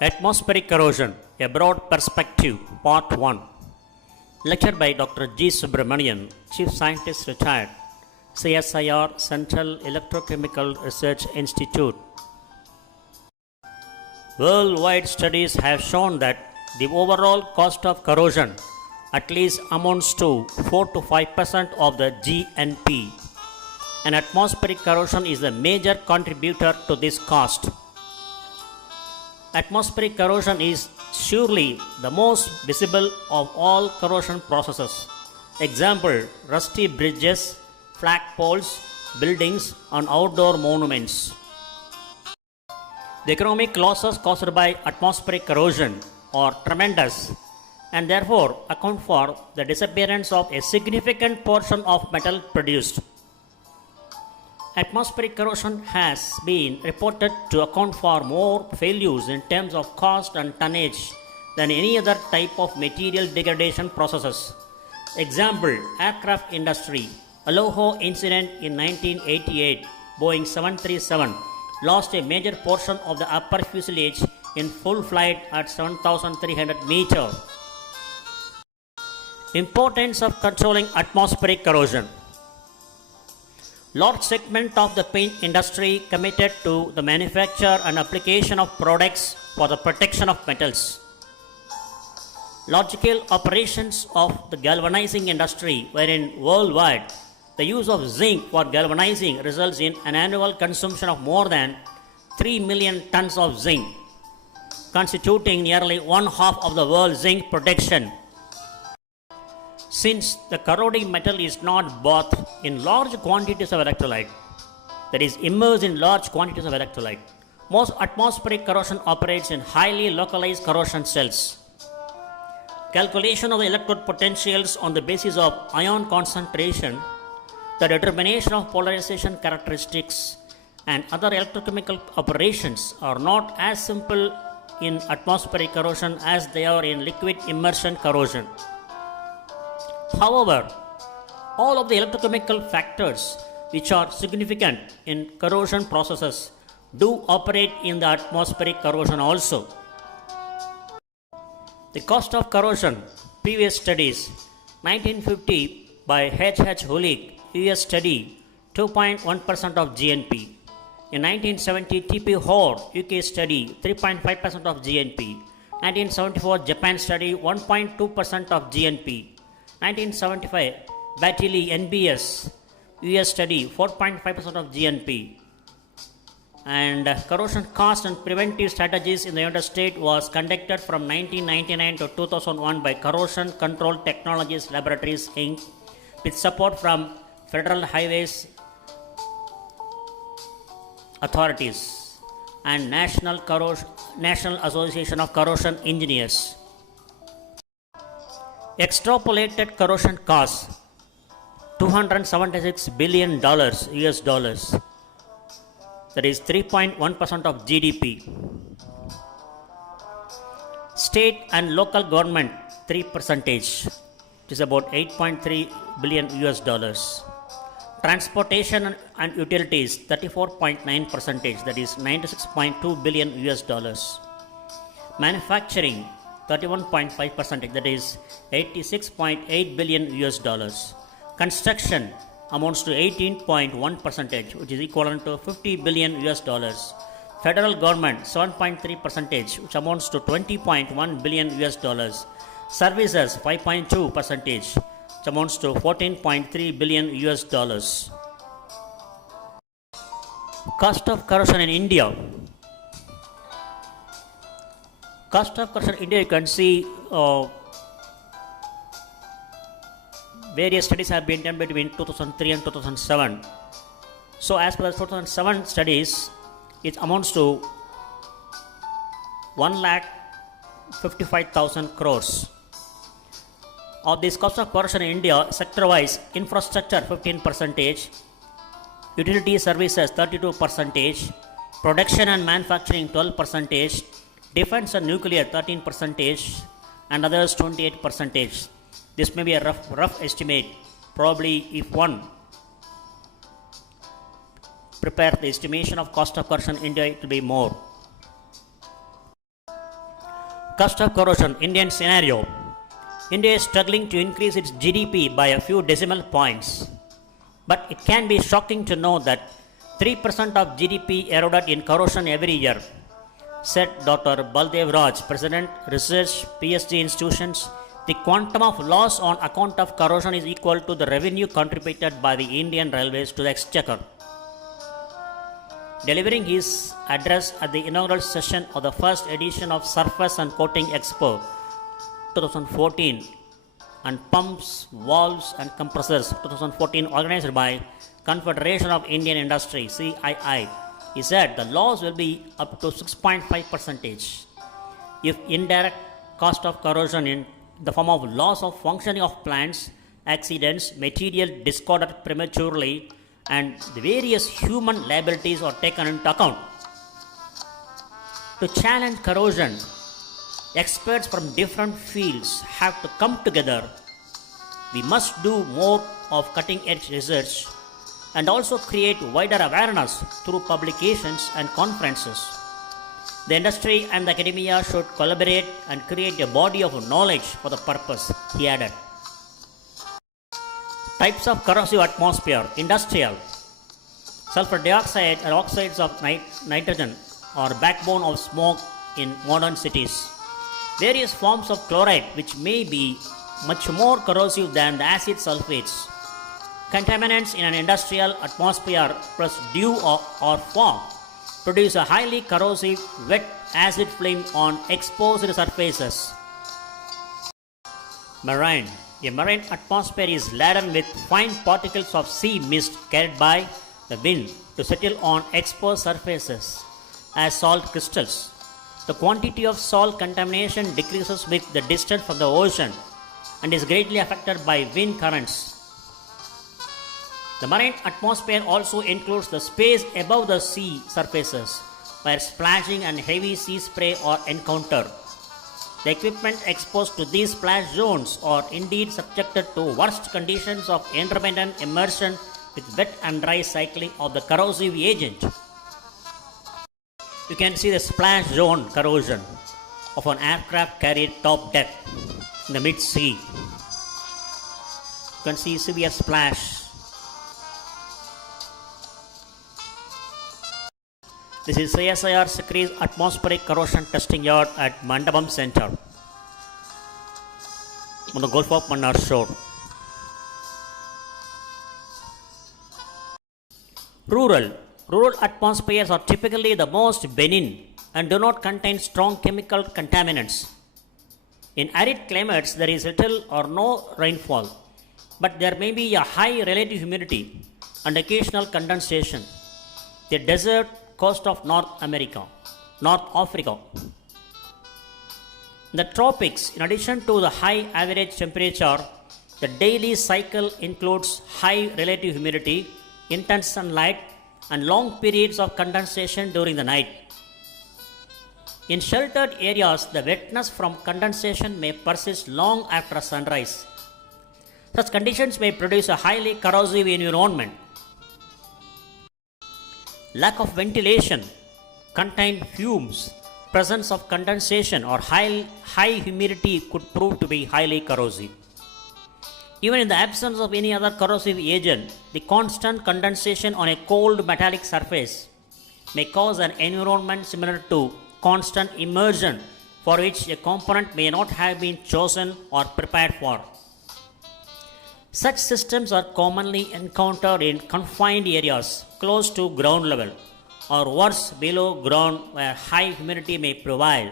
Atmospheric Corrosion, a Broad Perspective, Part 1. Lecture by Dr.G.Subramanian, Chief Scientist Retired, CSIR Central Electrochemical Research Institute. Worldwide studies have shown that the overall cost of corrosion at least amounts to 4 to 5% of the GNP. And atmospheric corrosion is a major contributor to this cost. Atmospheric corrosion is surely the most visible of all corrosion processes. Example, rusty bridges, flagpoles, buildings, and outdoor monuments. The economic losses caused by atmospheric corrosion are tremendous and therefore account for the disappearance of a significant portion of metal produced. Atmospheric corrosion has been reported to account for more failures in terms of cost and tonnage than any other type of material degradation processes. Example, aircraft industry. Aloha incident in 1988, Boeing 737 lost a major portion of the upper fuselage in full flight at 7,300 meters. Importance of controlling atmospheric corrosion. Large segment of the paint industry committed to the manufacture and application of products for the protection of metals. Large-scale operations of the galvanizing industry, wherein worldwide the use of zinc for galvanizing results in an annual consumption of more than 3 million tons of zinc, constituting nearly one half of the world's zinc production. Since the corroding metal is not bathed in large quantities of electrolyte, that is immersed in large quantities of electrolyte, most atmospheric corrosion operates in highly localized corrosion cells. Calculation of the electrode potentials on the basis of ion concentration, the determination of polarization characteristics, and other electrochemical operations are not as simple in atmospheric corrosion as they are in liquid immersion corrosion. However, all of the electrochemical factors which are significant in corrosion processes do operate in the atmospheric corrosion also. The cost of corrosion, previous studies, 1950 by H. Hulik, US study, 2.1% of GNP. In 1970, T.P. Hoare, UK study, 3.5% of GNP. 1974, Japan study, 1.2% of GNP. 1975, Batili NBS, US study, 4.5% of GNP. And corrosion cost and preventive strategies in the United States was conducted from 1999 to 2001 by Corrosion Control Technologies Laboratories Inc. with support from Federal Highways Authorities and National Association of Corrosion Engineers. Extrapolated corrosion costs $276 billion US dollars, that is 3.1% of GDP. State and local government 3%, which is about 8.3 billion US dollars. Transportation and utilities 34.9%, that is 96.2 billion US dollars. Manufacturing 31.5%, that is 86.8 billion US dollars. Construction amounts to 18.1%, which is equivalent to 50 billion US dollars. Federal government 7.3%, which amounts to 20.1 billion US dollars. Services 5.2%, which amounts to 14.3 billion US dollars. Cost of corrosion in India. Cost of corrosion in India, you can see various studies have been done between 2003 and 2007. So as per the 2007 studies, it amounts to 1,55,000 crores. Of this cost of corrosion in India, sector-wise, infrastructure 15%, utility services 32%, production and manufacturing 12%, defense and nuclear 13%, and others 28%. This may be a rough estimate. Probably if one prepare the estimation of cost of corrosion in India, it will be more. Cost of corrosion, Indian scenario. India is struggling to increase its GDP by a few decimal points. But it can be shocking to know that 3% of GDP eroded in corrosion every year, said Dr. Baldev Raj, President, Research, PhD institutions. The quantum of loss on account of corrosion is equal to the revenue contributed by the Indian Railways to the exchequer. Delivering his address at the inaugural session of the first edition of Surface and Coating Expo 2014 and Pumps, Valves and Compressors 2014 organized by Confederation of Indian Industry CII, he said the loss will be up to 6.5% if indirect cost of corrosion in the form of loss of functioning of plants, accidents, material discarded prematurely, and the various human liabilities are taken into account. To challenge corrosion, experts from different fields have to come together. We must do more of cutting-edge research and also create wider awareness through publications and conferences. The industry and the academia should collaborate and create a body of knowledge for the purpose, he added. Types of corrosive atmosphere, industrial. Sulfur dioxide and oxides of nitrogen are backbone of smoke in modern cities. Various forms of chloride, which may be much more corrosive than the acid sulfates. Contaminants in an industrial atmosphere plus dew or fog produce a highly corrosive wet acid film on exposed surfaces. Marine. A marine atmosphere is laden with fine particles of sea mist carried by the wind to settle on exposed surfaces as salt crystals. The quantity of salt contamination decreases with the distance from the ocean and is greatly affected by wind currents. The marine atmosphere also includes the space above the sea surfaces where splashing and heavy sea spray are encountered. The equipment exposed to these splash zones are indeed subjected to worst conditions of intermittent immersion with wet and dry cycling of the corrosive agent. You can see the splash zone corrosion of an aircraft carrier top deck in the mid-sea. You can see severe splash. This is CSIR Secret's Atmospheric Corrosion Testing Yard at Mandapam Center on the Gulf of Mannar shore. Rural atmospheres are typically the most benign and do not contain strong chemical contaminants. In arid climates, there is little or no rainfall, but there may be a high relative humidity and occasional condensation. The desert coast of North Africa. In the tropics, in addition to the high average temperature, the daily cycle includes high relative humidity, intense sunlight, and long periods of condensation during the night. In sheltered areas, the wetness from condensation may persist long after sunrise. Such conditions may produce a highly corrosive environment. Lack of ventilation, contained fumes, presence of condensation or high humidity could prove to be highly corrosive. Even in the absence of any other corrosive agent, the constant condensation on a cold metallic surface may cause an environment similar to constant immersion for which a component may not have been chosen or prepared for. Such systems are commonly encountered in confined areas close to ground level or worse below ground where high humidity may prevail.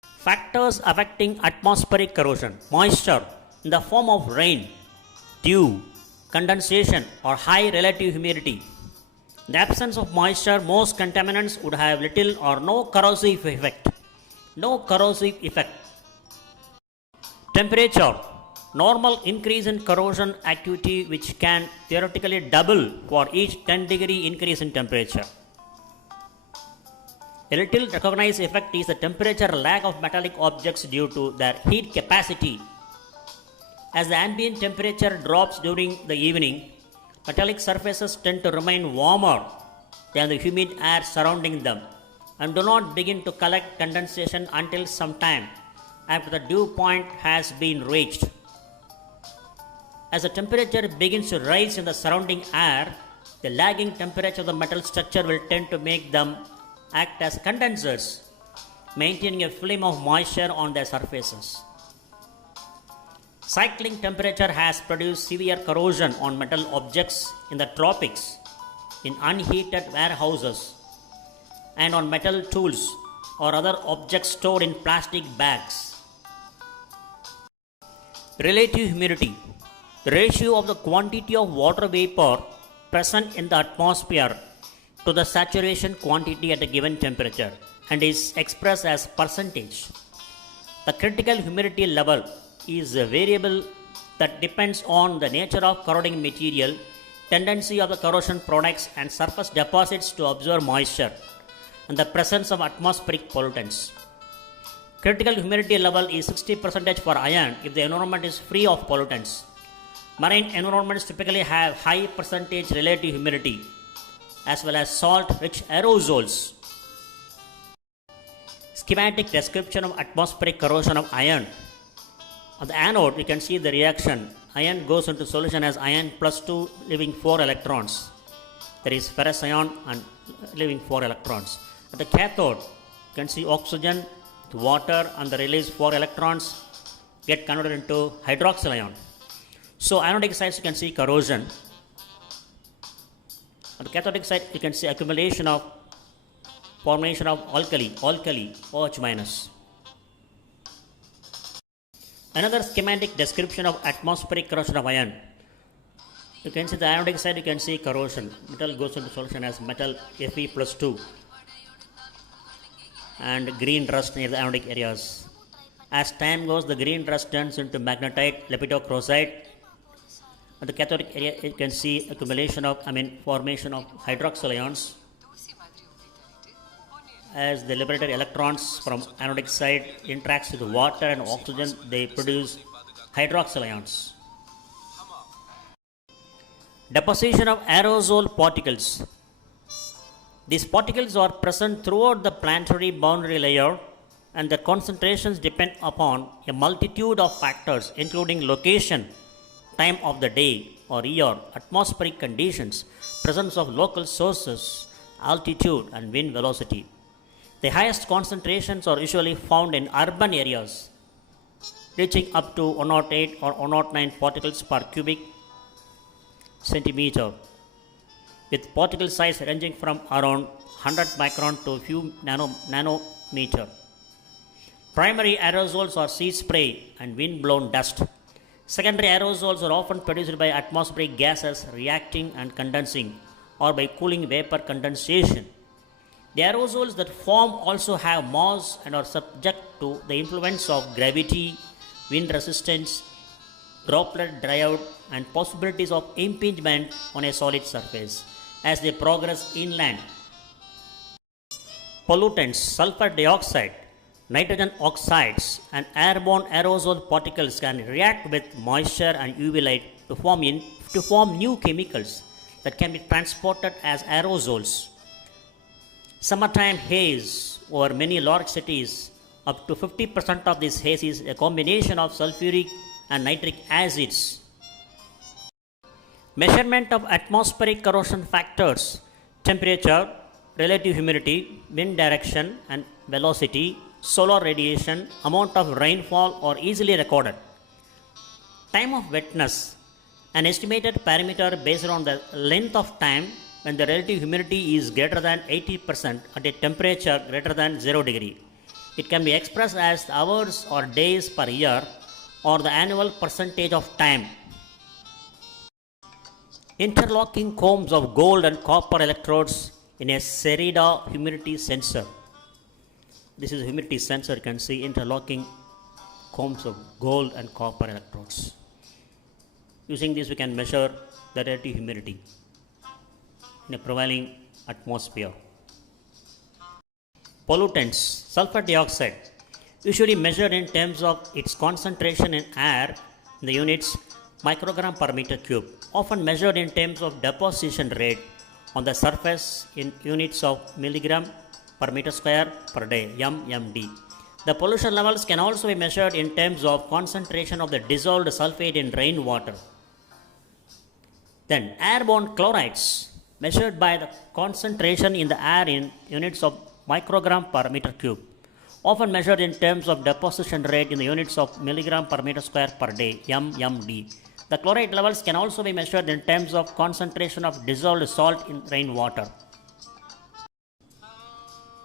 Factors affecting atmospheric corrosion: moisture in the form of rain, dew, condensation or high relative humidity. In the absence of moisture, most contaminants would have little or no corrosive effect. Temperature: normal increase in corrosion activity which can theoretically double for each 10-degree increase in temperature. A little recognized effect is the temperature lag of metallic objects due to their heat capacity. As the ambient temperature drops during the evening, metallic surfaces tend to remain warmer than the humid air surrounding them, and do not begin to collect condensation until some time after the dew point has been reached. As the temperature begins to rise in the surrounding air, the lagging temperature of the metal structure will tend to make them act as condensers, maintaining a film of moisture on their surfaces. Cycling temperature has produced severe corrosion on metal objects in the tropics, in unheated warehouses, and on metal tools or other objects stored in plastic bags. Relative humidity. The ratio of the quantity of water vapor present in the atmosphere to the saturation quantity at a given temperature and is expressed as percentage. The critical humidity level is a variable that depends on the nature of corroding material, tendency of the corrosion products and surface deposits to absorb moisture, and the presence of atmospheric pollutants. Critical humidity level is 60% for iron if the environment is free of pollutants. Marine environments typically have high percentage relative humidity as well as salt-rich aerosols. Schematic description of atmospheric corrosion of iron. On the anode, you can see the reaction. Iron goes into solution as iron plus 2 leaving 4 electrons. There is ferrous ion and leaving 4 electrons. At the cathode, you can see oxygen, water and the released 4 electrons get converted into hydroxyl ion. So anodic sides you can see corrosion. On the cathodic side you can see accumulation of formation of alkali, OH minus. Another schematic description of atmospheric corrosion of iron. You can see the anodic side you can see corrosion. Metal goes into solution as metal Fe plus 2 and green rust near the anodic areas. As time goes, the green rust turns into magnetite, lepidocrosite. At the cathodic area, you can see accumulation of, formation of hydroxyl ions. As the liberated electrons from anodic side interacts with water and oxygen, they produce hydroxyl ions. Deposition of aerosol particles. These particles are present throughout the planetary boundary layer and their concentrations depend upon a multitude of factors including location, time of the day or year, atmospheric conditions, presence of local sources, altitude and wind velocity. The highest concentrations are usually found in urban areas, reaching up to 108 or 109 particles per cubic centimeter, with particle size ranging from around 100 micron to a few nanometer. Primary aerosols are sea spray and wind-blown dust. Secondary aerosols are often produced by atmospheric gases reacting and condensing or by cooling vapor condensation. The aerosols that form also have mass and are subject to the influence of gravity, wind resistance, droplet drive and possibilities of impingement on a solid surface as they progress inland. Pollutants, sulfur dioxide, nitrogen oxides and airborne aerosol particles can react with moisture and UV light to form new chemicals that can be transported as aerosols. Summertime haze over many large cities, up to 50% of this haze is a combination of sulfuric and nitric acids. Measurement of atmospheric corrosion factors, temperature, relative humidity, wind direction and velocity, solar radiation, amount of rainfall are easily recorded. Time of wetness, an estimated parameter based on the length of time when the relative humidity is greater than 80% at a temperature greater than 0 degree. It can be expressed as hours or days per year or the annual percentage of time. Interlocking combs of gold and copper electrodes in a Serida humidity sensor. This is a humidity sensor. You can see interlocking combs of gold and copper electrodes. Using this, we can measure the relative humidity in a prevailing atmosphere. Pollutants, sulfur dioxide, usually measured in terms of its concentration in air in the units microgram per meter cube, often measured in terms of deposition rate on the surface in units of milligram per meter square per day, mmD. The pollution levels can also be measured in terms of concentration of the dissolved sulfate in rainwater. Then airborne chlorides measured by the concentration in the air in units of microgram per meter cube, often measured in terms of deposition rate in the units of milligram per meter square per day, mmD. The chloride levels can also be measured in terms of concentration of dissolved salt in rainwater.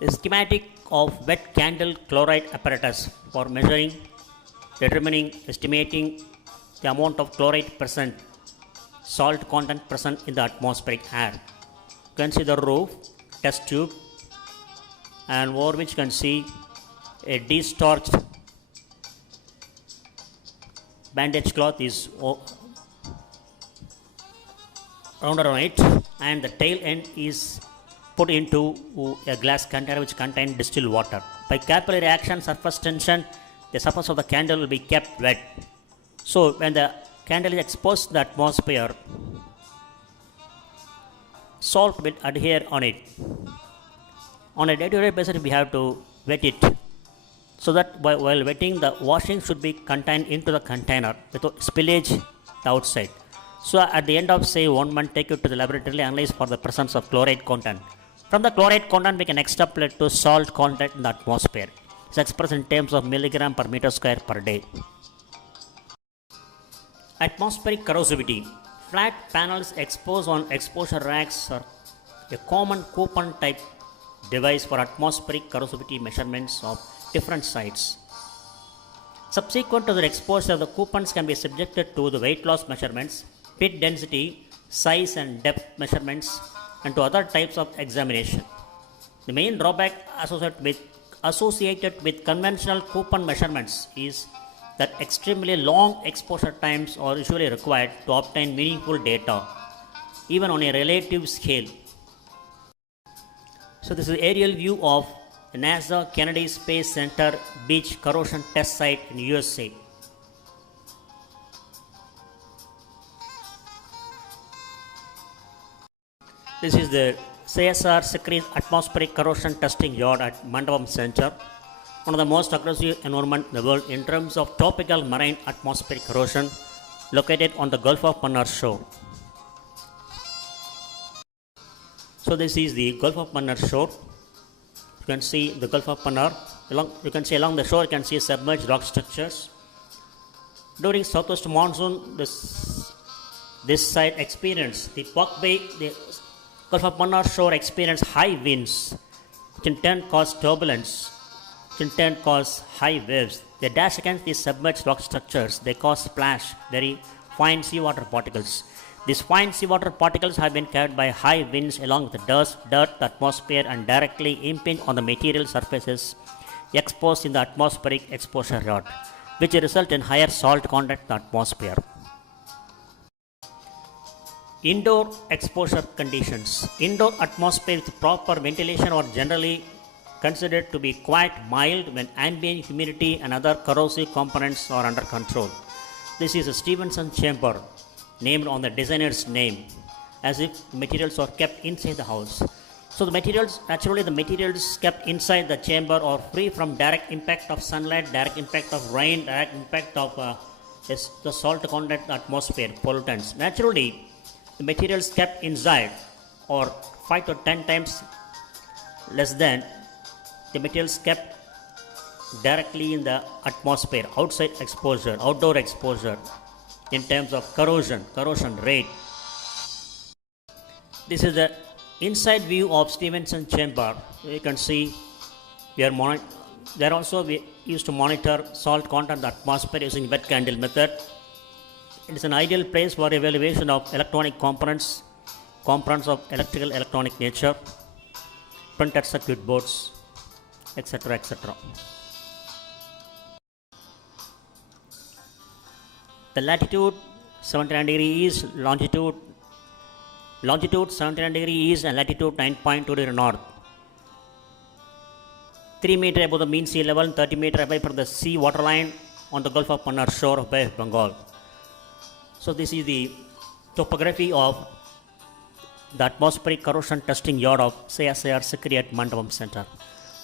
The schematic of wet candle chloride apparatus for measuring, determining, estimating the amount of chloride present, salt content present in the atmospheric air. You can see the roof, test tube, and over which you can see a distorched bandage cloth is round around it, and the tail end is put into a glass container which contains distilled water. By capillary reaction, surface tension, the surface of the candle will be kept wet. So when the candle is exposed to the atmosphere, salt will adhere on it. On a day-to-day basis, we have to wet it, so that while wetting, the washing should be contained into the container without spillage outside. So at the end of say 1 month, take it to the laboratory, analyze for the presence of chloride content. From the chloride content, we can extrapolate to salt content in the atmosphere. It's expressed in terms of milligram per meter square per day. Atmospheric corrosivity. Flat panels exposed on exposure racks are a common coupon type device for atmospheric corrosivity measurements of different sites. Subsequent to the exposure, the coupons can be subjected to the weight loss measurements, pit density, size and depth measurements, and to other types of examination. The main drawback associated with conventional coupon measurements is that extremely long exposure times are usually required to obtain meaningful data, even on a relative scale. So this is an aerial view of the NASA Kennedy Space Center beach corrosion test site in USA. This is the CSR Secret Atmospheric Corrosion Testing Yard at Mandapam Center, one of the most aggressive environment in the world in terms of tropical marine atmospheric corrosion, located on the Gulf of Mannar shore. So this is the Gulf of Mannar shore. You can see the Gulf of Mannar. You can see along the shore, you can see submerged rock structures. During southwest monsoon, this site experienced the Gulf of Mannar shore experienced high winds, which in turn cause turbulence, which in turn cause high waves. They dash against these submerged rock structures. They cause splash, very fine seawater particles. These fine seawater particles have been carried by high winds along with the dirt, the atmosphere, and directly impinge on the material surfaces exposed in the atmospheric exposure rod, which result in higher salt content in the atmosphere. Indoor exposure conditions. Indoor atmosphere with proper ventilation are generally considered to be quite mild when ambient humidity and other corrosive components are under control. This is a Stevenson chamber, named on the designer's name, as if the materials are kept inside the house. So the materials kept inside the chamber are free from direct impact of sunlight, direct impact of rain, direct impact of the salt content in the atmosphere, pollutants. Naturally, the materials kept inside or 5 to 10 times less than the materials kept directly in the atmosphere, outside exposure, outdoor exposure, in terms of corrosion rate. This is the inside view of Stevenson chamber. You can see there also we used to monitor salt content in the atmosphere using wet candle method. It is an ideal place for evaluation of electronic components of electrical electronic nature, printed circuit boards, etc. etc. The latitude 79 degrees east, longitude 79 degrees east and latitude 9.2 degree north. 3 meters above the mean sea level, 30 meters away from the sea waterline on the Gulf of Mannar shore of Bay of Bengal. So this is the topography of the Atmospheric Corrosion Testing Yard of CSIR Sikri at Mandapam Center.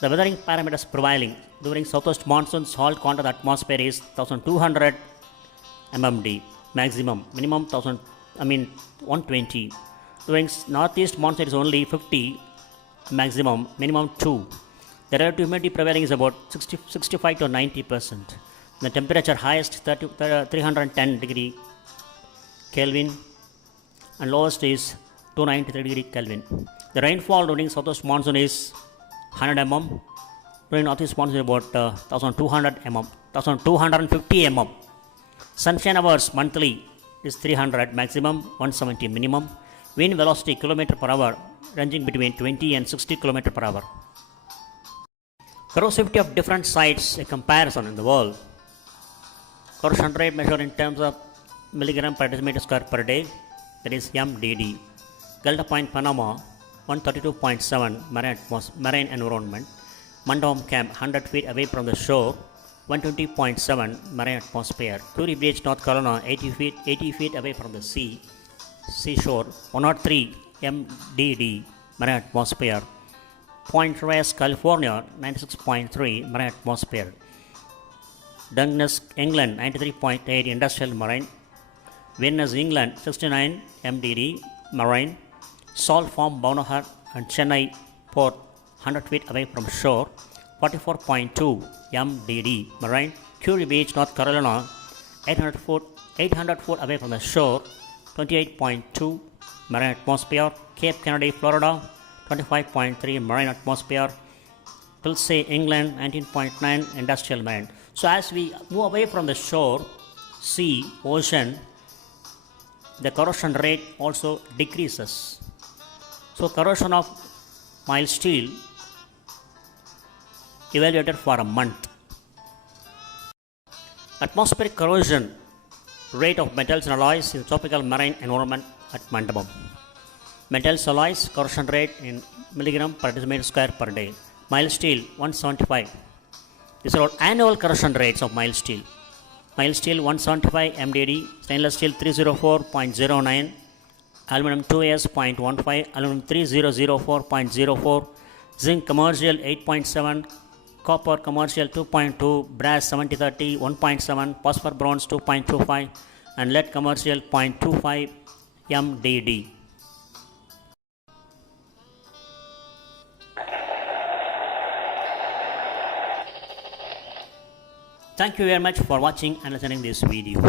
The weathering parameters prevailing during southwest monsoon's halt contact the atmosphere is 1200 mmd maximum, minimum 120. During northeast monsoon is only 50 maximum, minimum 2. The relative humidity prevailing is about 65 to 90%. The temperature highest 310 degree Kelvin and lowest is 293 degree Kelvin. The rainfall during southwest monsoon is 100 mm. During northeast monsoon is about 1200 mm, 1250 mm. Sunshine hours monthly is 300 maximum, 170 minimum. Wind velocity km per hour ranging between 20 and 60 km per hour. Corrosivity of different sites, a comparison in the world. Corrosion rate measured in terms of milligram per decimeter square per day, that is MDD. Delta Point, Panama, 132.7 marine environment. Mandapam Camp, 100 feet away from the shore, 120.7 marine atmosphere. Curie Beach, North Carolina, 80 feet away from the seashore, 103 MDD marine atmosphere. Point Reyes, California, 96.3 marine atmosphere. Dungeness, England, 93.8 industrial marine. Wetness, England, 69 MDD marine. Salt Farm, Bonahat and Chennai Port, 100 feet away from shore, 44.2 MDD marine. Curie Beach, North Carolina, 800 foot away from the shore, 28.2 marine atmosphere. Cape Kennedy, Florida, 25.3 marine atmosphere. Pilsey, England, 19.9 industrial marine. So as we move away from the shore, sea, ocean, the corrosion rate also decreases. So corrosion of mild steel evaluated for a month. Atmospheric corrosion rate of metals and alloys in tropical marine environment at Mandapam. Metals alloys corrosion rate in milligram per decimeter square per day. Mild steel 175. These are all annual corrosion rates of mild steel. Mild steel 175 MDD, stainless steel 304.09, aluminum 2S 0.15, aluminum 3004.04, zinc commercial 8.7, copper commercial 2.2, brass 7030 1.7, phosphor bronze 2.25, and lead commercial 0.25 MDD. Thank you very much for watching and listening this video.